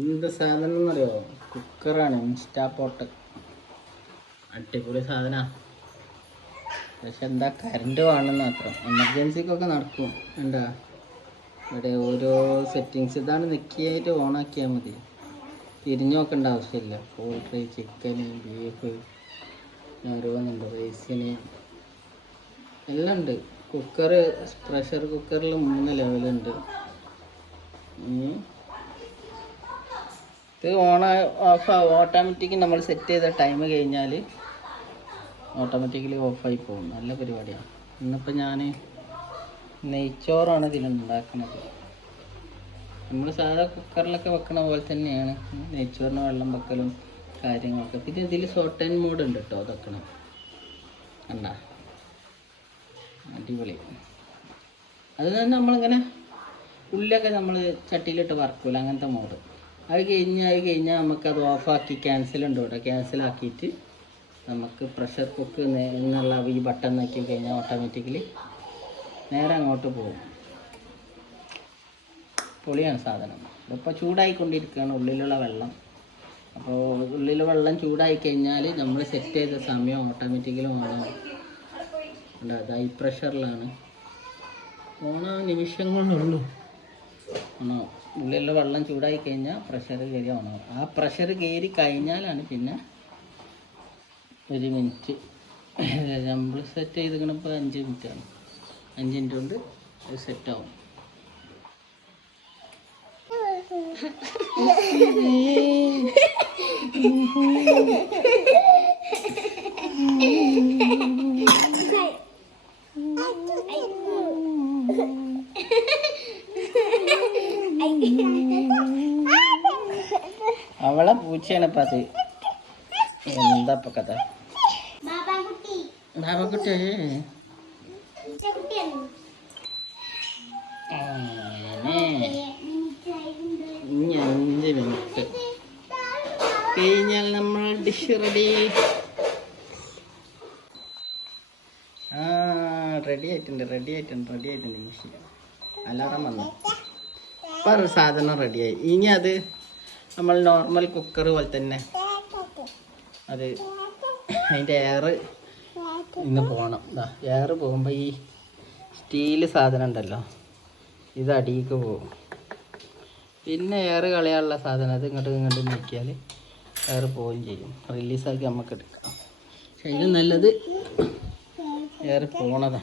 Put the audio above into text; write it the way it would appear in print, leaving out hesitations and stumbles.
എന്ത് സാധനം എന്നറിയോ? കുക്കറാണ്, ഇൻസ്റ്റാ പോട്ട്. അടിപൊളി സാധന. പക്ഷെ എന്താ കറണ്ട് വേണമെന്ന് മാത്രം. എമർജൻസിക്കൊക്കെ നടക്കും. എന്താ ഇവിടെ ഓരോ സെറ്റിങ്സ് ഇതാണ്, നിൽക്കിയായിട്ട് ഓണാക്കിയാൽ മതി. തിരിഞ്ഞു നോക്കേണ്ട ആവശ്യമില്ല. പോൾട്രി, ചിക്കന്, ബീഫ്, ഓരോന്നുണ്ട്, റൈസിന് എല്ലാം ഉണ്ട്. കുക്കർ, പ്രഷർ കുക്കറിൽ 3 ലെവലുണ്ട്. ഇത് ഓഫ് ഓട്ടോമാറ്റിക് നമ്മൾ സെറ്റ് ചെയ്ത ടൈം കഴിഞ്ഞാൽ ഓട്ടോമാറ്റിക്കലി ഓഫായി പോകും. നല്ല പരിപാടിയാണ്. ഇന്നിപ്പോൾ ഞാൻ നെയ്ച്ചോറാണ് ഇതിലുണ്ടാക്കുന്നത്. നമ്മൾ സാധാ കുക്കറിലൊക്കെ വെക്കണ പോലെ തന്നെയാണ് നെയ്ച്ചോറിന് വെള്ളം വെക്കലും കാര്യങ്ങളൊക്കെ. പിന്നെ ഇതിൽ ഷോർട്ട് ആൻഡ് മോഡ് ഉണ്ട് കേട്ടോ, അതൊക്കെ കണ്ട അടിപൊളി. അത് തന്നെ നമ്മളിങ്ങനെ ഉള്ളിയൊക്കെ നമ്മൾ ചട്ടിയിലിട്ട് വറക്കൂല, അങ്ങനത്തെ മോഡ്. അത് കഴിഞ്ഞാൽ നമുക്കത് ഓഫാക്കി ക്യാൻസലുണ്ട് ഇവിടെ. ക്യാൻസലാക്കിയിട്ട് നമുക്ക് പ്രഷർ കുക്ക് എന്നുള്ള ഈ ബട്ടൺ നോക്കി കഴിഞ്ഞാൽ ഓട്ടോമാറ്റിക്കലി നേരെ അങ്ങോട്ട് പോകും. പൊളിയാണ് സാധനം. ഇപ്പോൾ ചൂടായിക്കൊണ്ടിരിക്കുകയാണ് ഉള്ളിലുള്ള വെള്ളം. അപ്പോൾ ഉള്ളിൽ വെള്ളം ചൂടായി കഴിഞ്ഞാൽ നമ്മൾ സെറ്റ് ചെയ്ത സമയം ഓട്ടോമാറ്റിക്കലി ഓണാവും. അത് ഹൈ പ്രഷറിലാണ്. നിമിഷങ്ങളുള്ളൂ. ആണോ, ഉള്ളിലുള്ള വെള്ളം ചൂടായി കഴിഞ്ഞാൽ പ്രഷർ കയറി ഓണാവും. ആ പ്രഷർ കയറി കഴിഞ്ഞാലാണ് പിന്നെ 1 മിനിറ്റ് നമ്മൾ സെറ്റ് ചെയ്തിരിക്കണപ്പോൾ 5 മിനിറ്റാണ്. 5 മിനിറ്റ് കൊണ്ട് അത് സെറ്റാവും. അവളെ പൂച്ചയാണ് ഇപ്പം അത്. എന്താ ഇപ്പം കഥ? ബാബക്കുട്ടി 5 മിനിറ്റ് കഴിഞ്ഞാൽ നമ്മൾ ഡിഷ് റെഡി. റെഡി ആയിട്ടുണ്ട്. മിഷി അലാറം വന്നു. ഇപ്പം സാധനം റെഡിയായി. ഇനി അത് നമ്മൾ നോർമൽ കുക്കർ പോലെ തന്നെ അത് അതിൻ്റെ എയർ ഇന്ന് പോകണം. എയർ പോകുമ്പോൾ ഈ സ്റ്റീൽ സാധനം ഉണ്ടല്ലോ, ഇത് അടിയിലേക്ക് പോകും. പിന്നെ എയർ കളയാനുള്ള സാധനം അത് ഇങ്ങോട്ട് നീക്കിയാൽ എയർ പോവുകയും ചെയ്യും. റിലീസാക്കി നമുക്ക് എടുക്കാം. പക്ഷെ അതിന് നല്ലത് എയർ പോണതാണ്.